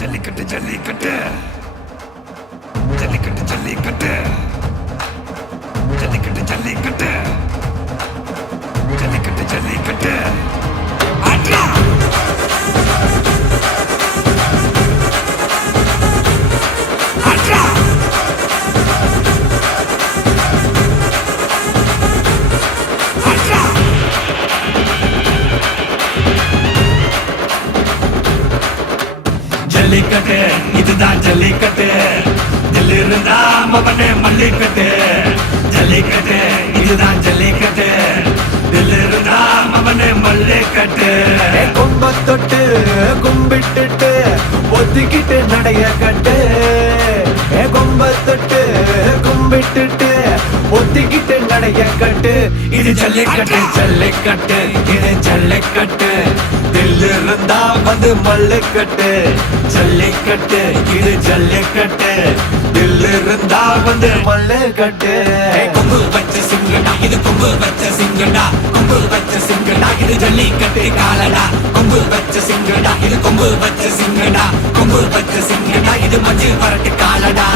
ஜல்லிக்கட்டு ஜல்லிக்கட்டு ஜல்லிக்கட்டு ஜல்லிக்கட்டு ஜல்லிக்கட்டு ஜல்லிக்கட்டு ஜல்லிக்கட்டு ஜல்லிக்கட்டு ஆட்ரா ஆட்ரா ஆட்ரா ஜல்லிக்கட்டு இதுதான் ஜல்லிக்கட்டு தில்லு இருந்தா மவனே மல்லிக்கட்டு ஜல்லிக்கட்டு இதுதான் ஜல்லிக்கட்டு தில்லு இருந்தா மவனே மல்லிக்கட்டு கொம்ப தொட்டு கும்பிட்டுட்டு ஒத்திக்கிட்டு நடைய கட்டு கொம்ப தொட்டு கும்பிட்டுட்டு ஒத்திக்கிட்டு நடைய கட்டு இது ஜல்லிக்கட்டு ஜல்லிக்கட்டு இது ஜல்லிக்கட்டு தில்லு இருந்தா வந்து மல்லுக்கட்டு ஜல்லிக்கட்டு இது ஜல்லிக்கட்டு தில்லு இருந்தா வந்து மல்லுக்கட்டு கொம்பு வச்ச சிங்கடா இது கொம்பு வச்ச சிங்கடா கொம்பு வச்ச சிங்கடா இது ஜல்லிக்கட்டு காலடா கொம்பு வச்ச சிங்கடா இது கொம்பு வச்ச சிங்கடா கொம்பு வச்ச சிங்கடா இது மஞ்சு வரட்டு காலடா